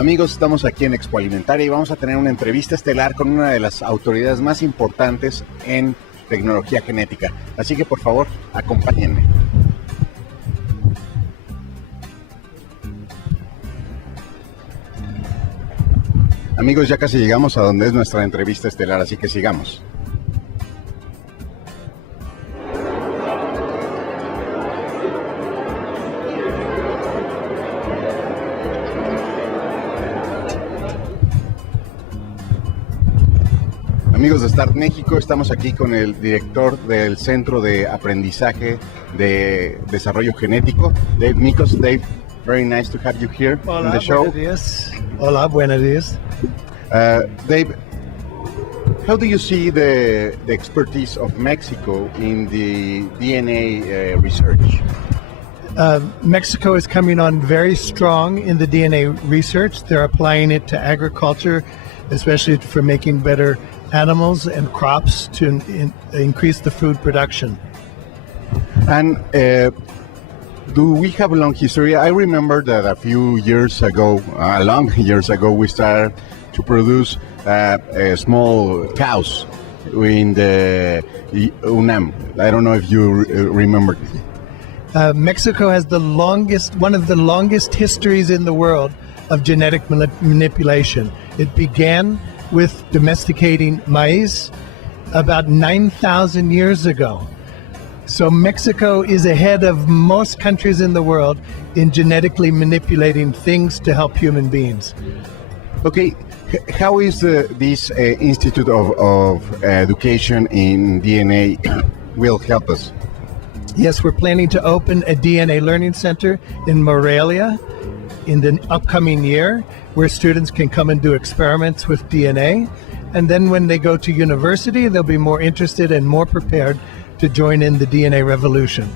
Amigos, estamos aquí en Expo Alimentaria y vamos a tener una entrevista estelar con una de las autoridades más importantes en tecnología genética. Así que, por favor, acompáñenme. Amigos, ya casi llegamos a donde es nuestra entrevista estelar, así que sigamos. Amigos de Start México, estamos aquí con el director del Centro de Aprendizaje de Desarrollo Genético, Dave Mikos. Dave, very nice to have you here in the show. Buenos días. Hola, buenos días. Dave, how do you see the expertise of Mexico in the DNA research? Mexico is coming on very strong in the DNA research. They're applying it to agriculture, especially for making better animals and crops to increase the food production. And do we have a long history? I remember that a few years ago, long years ago, we started to produce small cows in the UNAM. I don't know if you remember. Mexico has one of the longest histories in the world of genetic manipulation. It began with domesticating maize about 9,000 years ago. So Mexico is ahead of most countries in the world in genetically manipulating things to help human beings. Okay, how is this Institute of Education in DNA will help us? Yes, we're planning to open a DNA Learning Center in Morelia in the upcoming year, where students can come and do experiments with DNA. And then when they go to university, they'll be more interested and more prepared to join in the DNA revolution.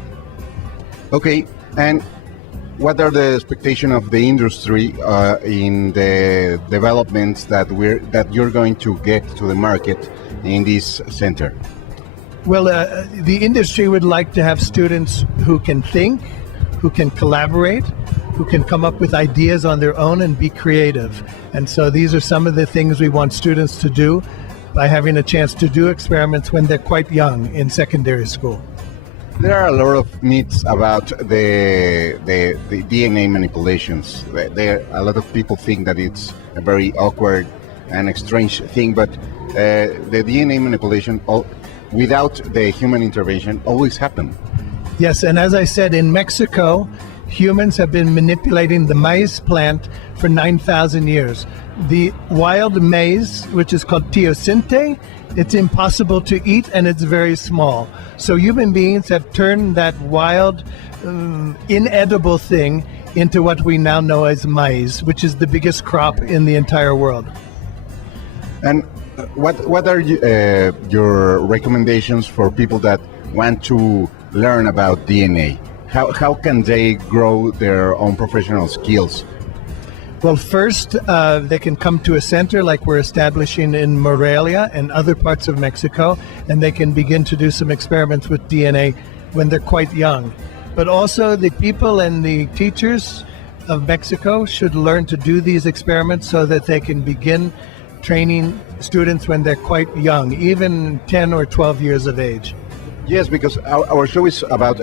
Okay, and what are the expectations of the industry in the developments that you're going to get to the market in this center? Well, the industry would like to have students who can think, who can collaborate, who can come up with ideas on their own and be creative. And so these are some of the things we want students to do by having a chance to do experiments when they're quite young in secondary school. There are a lot of myths about the DNA manipulations. A lot of people think that it's a very awkward and strange thing, but the DNA manipulation without the human intervention always happen. Yes, and as I said, in Mexico, humans have been manipulating the maize plant for 9,000 years. The wild maize, which is called teosinte, it's impossible to eat and it's very small. So human beings have turned that wild, inedible thing into what we now know as maize, which is the biggest crop in the entire world. And what are your recommendations for people that want to learn about DNA? How can they grow their own professional skills? Well, first, they can come to a center like we're establishing in Morelia and other parts of Mexico, and they can begin to do some experiments with DNA when they're quite young. But also, the people and the teachers of Mexico should learn to do these experiments so that they can begin training students when they're quite young, even 10 or 12 years of age. Yes, because our show is about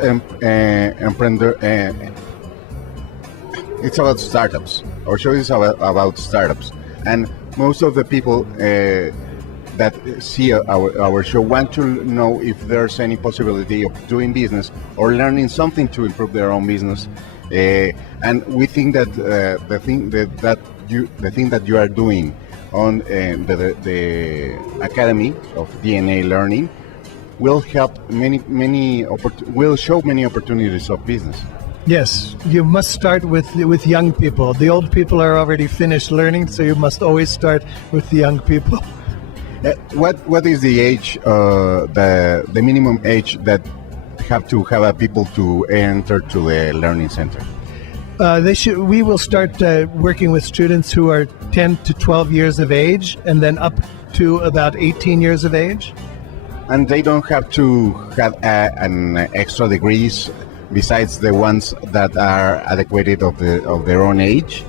it's about startups. Our show is about startups, and most of the people that see our show want to know if there's any possibility of doing business or learning something to improve their own business. And we think that the thing that you are doing on the Academy of DNA Learning will help will show many opportunities of business. Yes, you must start with young people. The old people are already finished learning, so you must always start with the young people. What is the age, the minimum age that have to have people to enter to the learning center? We will start working with students who are 10 to 12 years of age, and then up to about 18 years of age. And they don't have to have an extra degrees besides the ones that are adequate of their own age?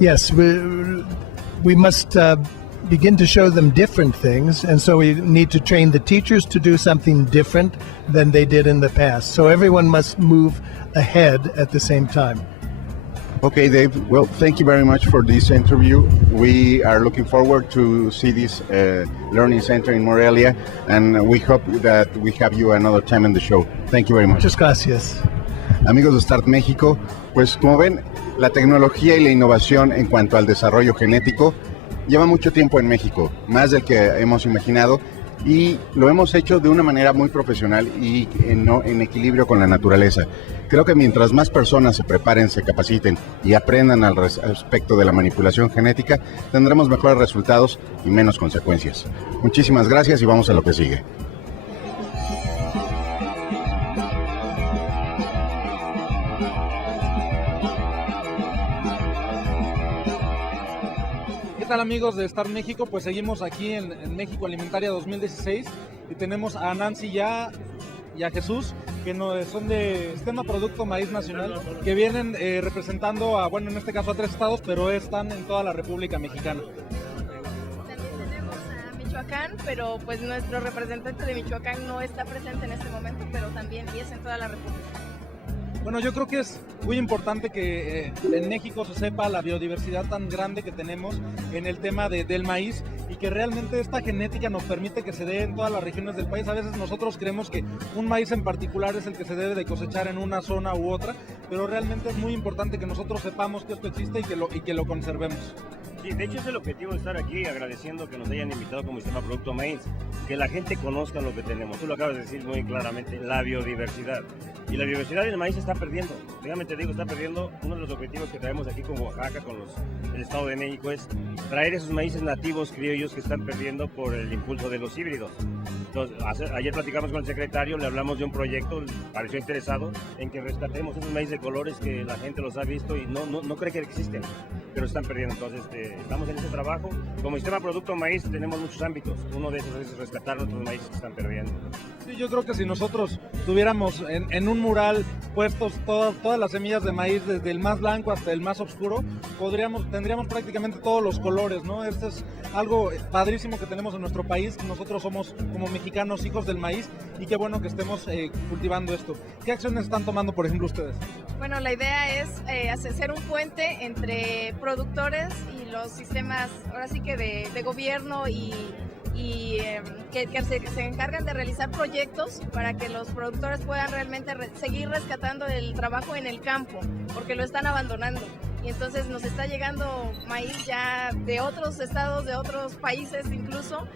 Yes, we must begin to show them different things, and so we need to train the teachers to do something different than they did in the past. So everyone must move ahead at the same time. Okay, Dave. Well, thank you very much for this interview. We are looking forward to see this learning center in Morelia, and we hope that we have you another time in the show. Thank you very much. Muchas gracias. Amigos de Start México, pues como ven, la tecnología y la innovación en cuanto al desarrollo genético lleva mucho tiempo en México, más del que hemos imaginado, y lo hemos hecho de una manera muy profesional y en equilibrio con la naturaleza. Creo que mientras más personas se preparen, se capaciten y aprendan al respecto de la manipulación genética, tendremos mejores resultados y menos consecuencias. Muchísimas gracias y vamos a lo que sigue. ¿Qué tal, amigos de Start México? Pues seguimos aquí en México Alimentaria 2016 y tenemos a Nancy y a Jesús, que son de Sistema Producto Maíz Nacional, que vienen representando a, bueno, en este caso a 3 estados, pero están en toda la República Mexicana. También tenemos a Michoacán, pero pues nuestro representante de Michoacán no está presente en este momento, pero también es en toda la República. Bueno, yo creo que es muy importante que en México se sepa la biodiversidad tan grande que tenemos en el tema del maíz y que realmente esta genética nos permite que se dé en todas las regiones del país. A veces nosotros creemos que un maíz en particular es el que se debe de cosechar en una zona u otra, pero realmente es muy importante que nosotros sepamos que esto existe y que lo conservemos. Sí, de hecho es el objetivo de estar aquí, agradeciendo que nos hayan invitado como Sistema Producto Maíz, que la gente conozca lo que tenemos. Tú lo acabas de decir muy claramente, la biodiversidad. Y la biodiversidad del maíz se está perdiendo. Déjame te digo, está perdiendo. Uno de los objetivos que traemos aquí con Oaxaca, con el Estado de México, es traer esos maíces nativos criollos que están perdiendo por el impulso de los híbridos. Entonces, ayer platicamos con el secretario, le hablamos de un proyecto, pareció interesado en que rescatemos esos maíces de colores que la gente los ha visto y no cree que existen, pero están perdiendo. Entonces, estamos en ese trabajo. Como Sistema Producto Maíz tenemos muchos ámbitos. Uno de esos es rescatar nuestros maíces que están perdiendo. Sí, yo creo que si nosotros tuviéramos en un mural puestos todas las semillas de maíz, desde el más blanco hasta el más oscuro, tendríamos prácticamente todos los colores, ¿no? Esto es algo padrísimo que tenemos en nuestro país. Nosotros somos como mexicanos hijos del maíz y qué bueno que estemos cultivando esto. ¿Qué acciones están tomando, por ejemplo, ustedes? Bueno, la idea es hacer un puente entre productores y los sistemas, ahora sí que de gobierno y que se encargan de realizar proyectos para que los productores puedan realmente seguir rescatando el trabajo en el campo, porque lo están abandonando. Y entonces nos está llegando maíz ya de otros estados, de otros países incluso,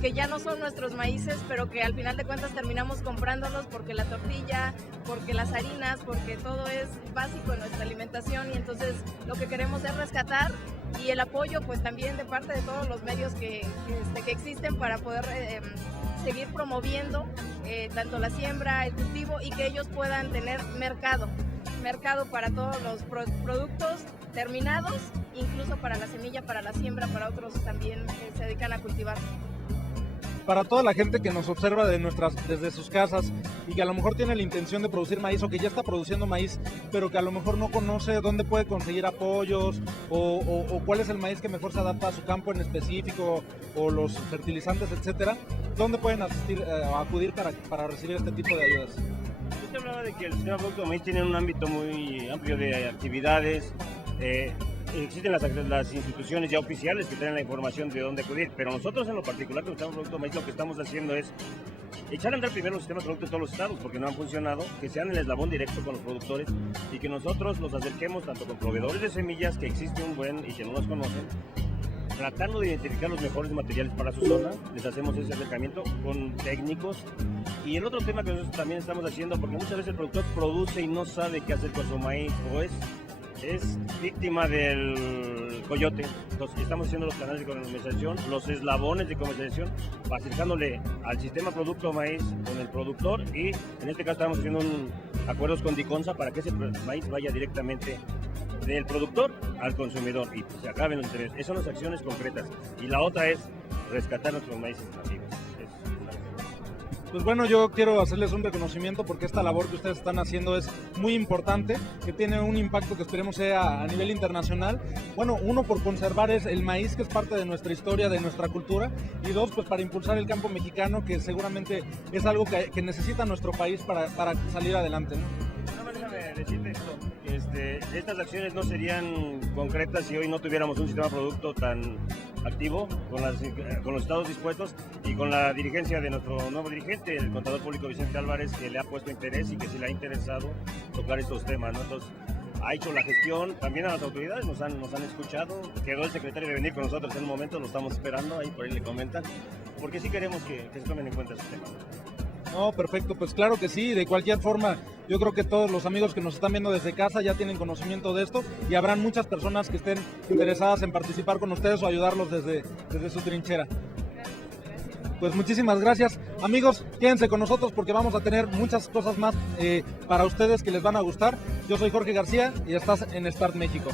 que ya no son nuestros maíces, pero que al final de cuentas terminamos comprándolos porque la tortilla, porque las harinas, porque todo es básico en nuestra alimentación, y entonces lo que queremos es rescatar, y el apoyo pues también de parte de todos los medios que existen para poder seguir promoviendo tanto la siembra, el cultivo, y que ellos puedan tener mercado para todos los productos terminados, incluso para la semilla, para la siembra, para otros también que se dedican a cultivar. Para toda la gente que nos observa desde sus casas y que a lo mejor tiene la intención de producir maíz o que ya está produciendo maíz, pero que a lo mejor no conoce dónde puede conseguir apoyos o cuál es el maíz que mejor se adapta a su campo en específico o los fertilizantes, etcétera, ¿dónde pueden acudir para recibir este tipo de ayudas? Yo te hablaba de que el Sistema Producto Maíz tiene un ámbito muy amplio de actividades. Existen las instituciones ya oficiales que tienen la información de dónde acudir, pero nosotros en lo particular con el Sistema Producto Maíz lo que estamos haciendo es echar a andar primero los sistemas de producto de todos los estados, porque no han funcionado, que sean el eslabón directo con los productores y que nosotros los acerquemos tanto con proveedores de semillas, que existe un buen y que no los conocen, tratando de identificar los mejores materiales para su zona. Les hacemos ese acercamiento con técnicos. Y el otro tema que nosotros también estamos haciendo, porque muchas veces el productor produce y no sabe qué hacer con su maíz, o es víctima del coyote. Entonces estamos haciendo los canales de comercialización, los eslabones de comercialización, acercándole al Sistema Producto Maíz con el productor, y en este caso estamos haciendo acuerdos con Diconsa para que ese maíz vaya directamente del productor al consumidor y se acaben los intereses. Esas son las acciones concretas. Y la otra es rescatar nuestros maíces nativos. Pues bueno, yo quiero hacerles un reconocimiento porque esta labor que ustedes están haciendo es muy importante, que tiene un impacto que esperemos sea a nivel internacional. Bueno, uno, por conservar el maíz, que es parte de nuestra historia, de nuestra cultura, y dos, pues para impulsar el campo mexicano, que seguramente es algo que necesita nuestro país para salir adelante, ¿no? Nada más déjame decirte esto, estas acciones no serían concretas si hoy no tuviéramos un sistema producto tan activo, con los estados dispuestos y con la dirigencia de nuestro nuevo dirigente, el contador público Vicente Álvarez, que le ha puesto interés y que se le ha interesado tocar estos temas, ¿no? Entonces, ha hecho la gestión, también a las autoridades nos han escuchado, quedó el secretario de venir con nosotros en un momento, lo estamos esperando, ahí por ahí le comentan, porque sí queremos que se tomen en cuenta estos temas. No, perfecto, pues claro que sí, de cualquier forma, yo creo que todos los amigos que nos están viendo desde casa ya tienen conocimiento de esto y habrán muchas personas que estén interesadas en participar con ustedes o ayudarlos desde su trinchera. Pues muchísimas gracias. Amigos, quédense con nosotros porque vamos a tener muchas cosas más para ustedes que les van a gustar. Yo soy Jorge García y estás en Start México.